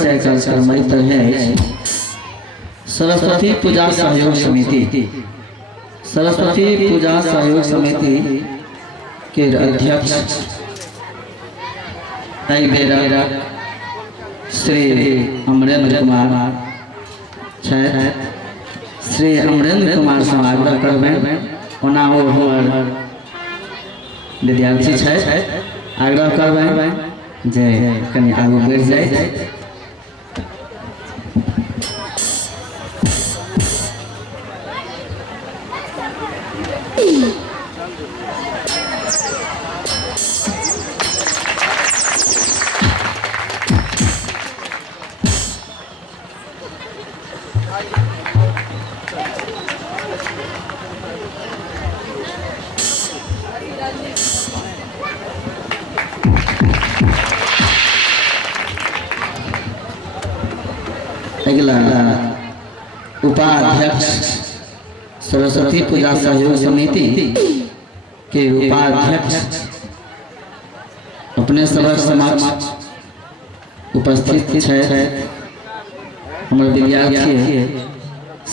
परिचय कार्यक्रम है सरस्वती पूजा सहयोग समिति। सरस्वती पूजा सहयोग समिति के अध्यक्ष श्री अमरेंद्र कुमार श्री अमरेंद्र कुमार से आग्रह करबे ओना ओ हमर विद्यार्थी आग्रह करबे जे कनी आगू बढ़ जाए। अगला उपाध्यक्ष सरस्वती पूजा सहयोग समिति के उपाध्यक्ष अपने सभा समक्ष उपस्थित है हमारे विद्यार्थी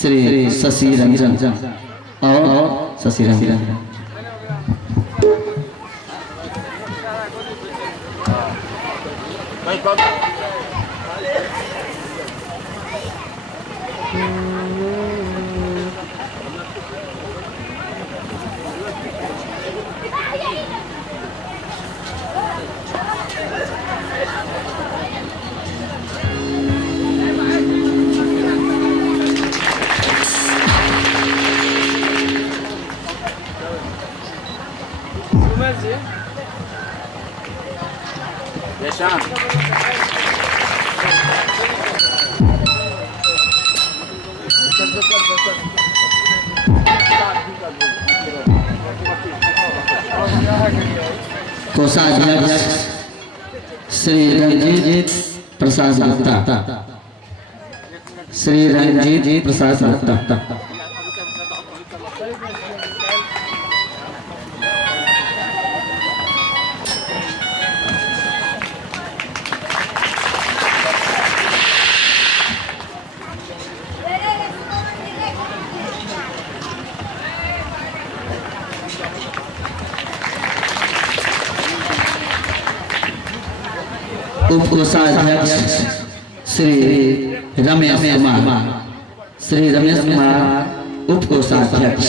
श्री शशि रंजन और शशि रंजन। कोषाध्यक्ष श्री रंजीत प्रसाद गुप्ता श्री रंजीत प्रसाद गुप्ता। उप कोषाध्यक्ष श्री रमेश कुमार उप कोषाध्यक्ष।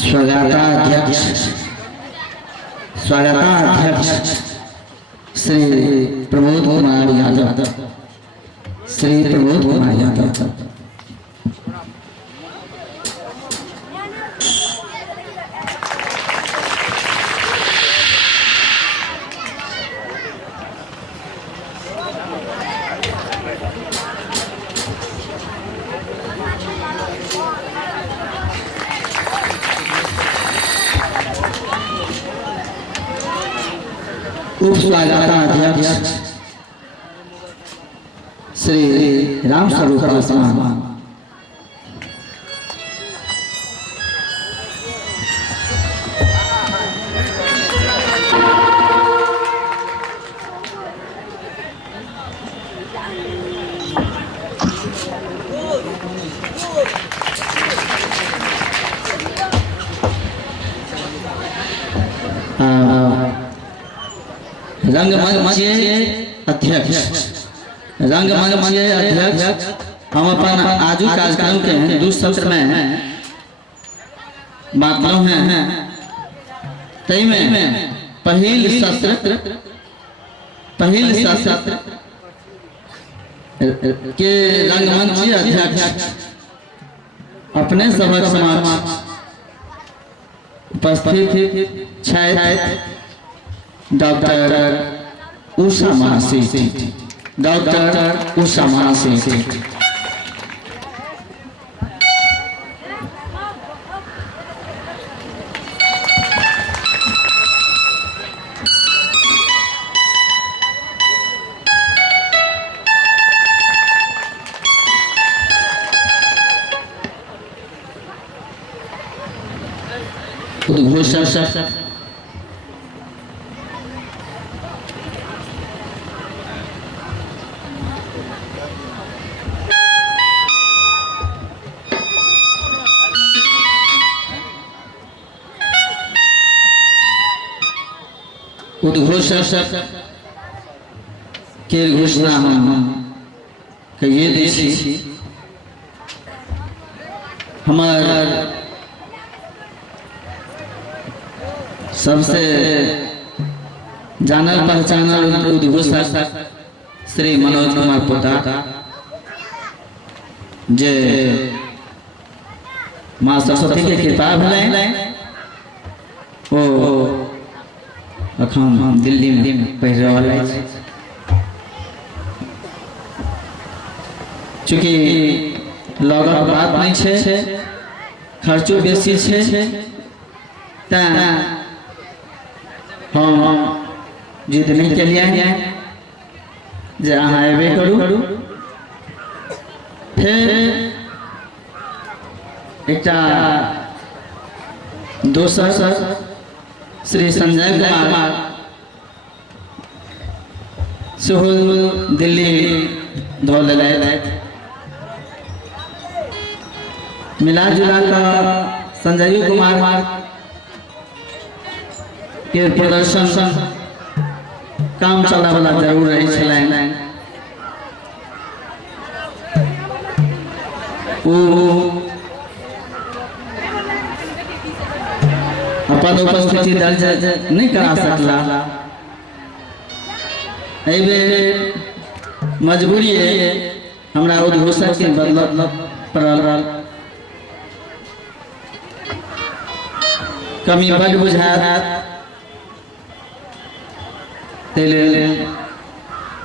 स्वागताध्यक्ष श्री प्रमोद कुमार यादव श्री प्रमोद कुमार यादव। उप स्वागताध्यक्ष श्री राम स्वरूप पासवान। रंगमंच अध्यक्ष हम अपन आजू कार्यक्रम के दू सत्र में बातलों हैं तई में पहिल सत्र के रंगमंच अध्यक्ष अपने सभा समक्ष उपस्थित डॉक्टर उषा महासी। डॉक्टर उषा महासी उद्घोषक उद्घोषक के घोषणा हम कहिए देसी हमार सबसे जानल पहचानल उद्घोषक श्री मनोज कुमार पोता जे माँ सरस्वती के कृपा भेलै ओ अखन दिल्ली में पढ़ रहा है। चूँकि लगक बात नहीं छे, खर्चो बेसी छे, तैं हम जिद नहीं केलिए जे अहाँ अयबे करू। फिर एकटा दोसर श्री संजय कुमार सेहो दिल्ली धो लेलथि। मिला जुला कर संजय कुमार के प्रदर्शन काम चला वाला जरूर रही छलनि। अपन उपस्थिति दर्ज नहीं करा सकला। मजबूरी है हमरा उद्घोषक के बदल पड़ल। कमी बड़ बुझात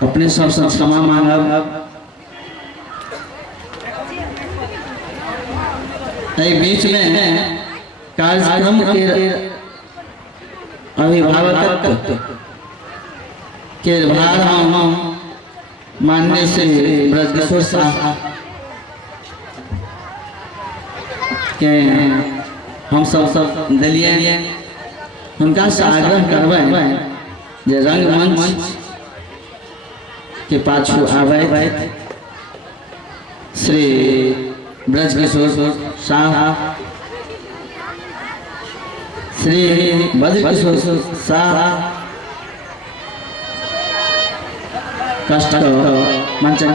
अपने सबसे क्षमा मांगब। बीच में कार्यक्रम के अभिभावक के भार हम माननीय श्री ब्रजकिशोर साहब के हम सब दिलिए। उनका से आग्रह करबै जे रंगमंच के पाछू आबै श्री ब्रजकिशोर साहब, श्री ब्रजकिशोर साहब कष्ट मंचन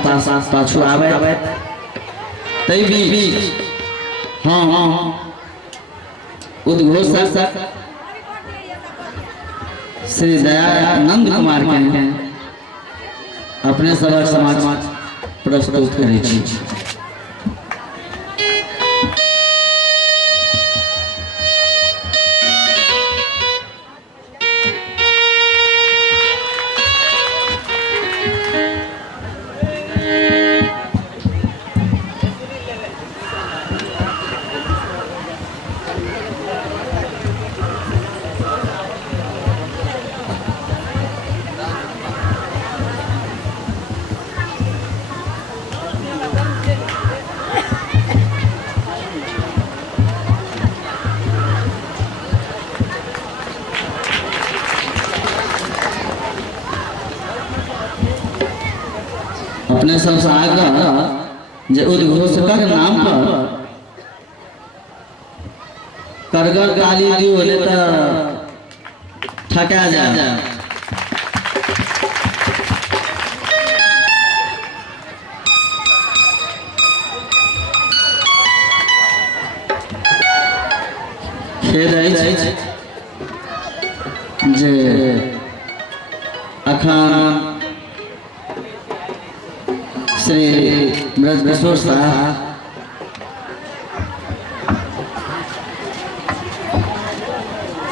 पाछू आबै। तै बीच हम उद्घोषक श्री दयानंद कुमार के अपने सबक समाज प्रस्तुत करै छी। अपने सबसे आग्रह जे उद्घोषक नाम पर करगर गाली दियो तो ठका जाए। खेद अछि जे अखन श्री ब्रजकिशोर साहब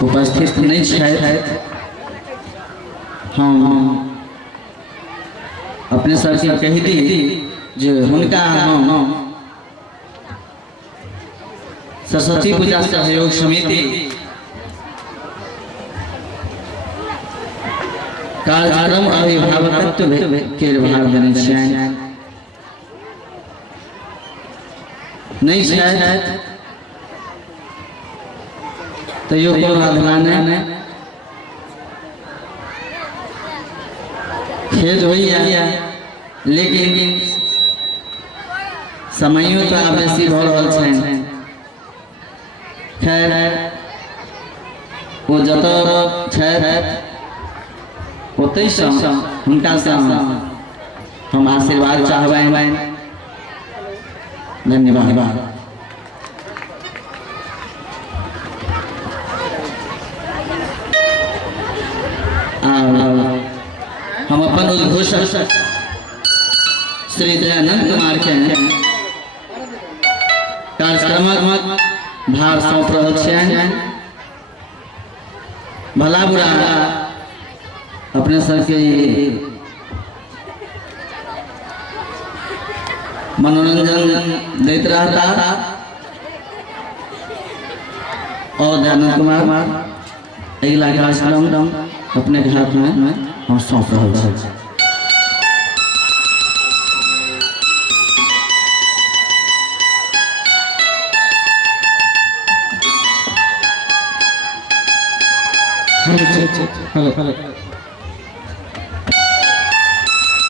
उपस्थित नहीं छथि। हम अपने सबके कहि दी जे हुनका हम सरस्वती पूजा सहयोग समिति कार्यक्रम अभिभावकत्व के भाग देने छियनि। नहीं छथि तो यो को राधलाने खेत हुई है, लेकिन समयों का बेसी भऽ रहल छनि। खैर वो जतऽ छथि ओतैसँ हुनकासँ हम आशीर्वाद चाहबनि। धन्यवाद। हम अपन उद्घोषक श्री दयानंद कुमार के कार्यक्रमक भार सौंप रहल छियनि। भला बुरा अपने सबके मनोरंजन देते रहता और दयानंद कुमार अगला कार्यक्रम अपने के हाथ में हम सौंप रहल छी। हेलो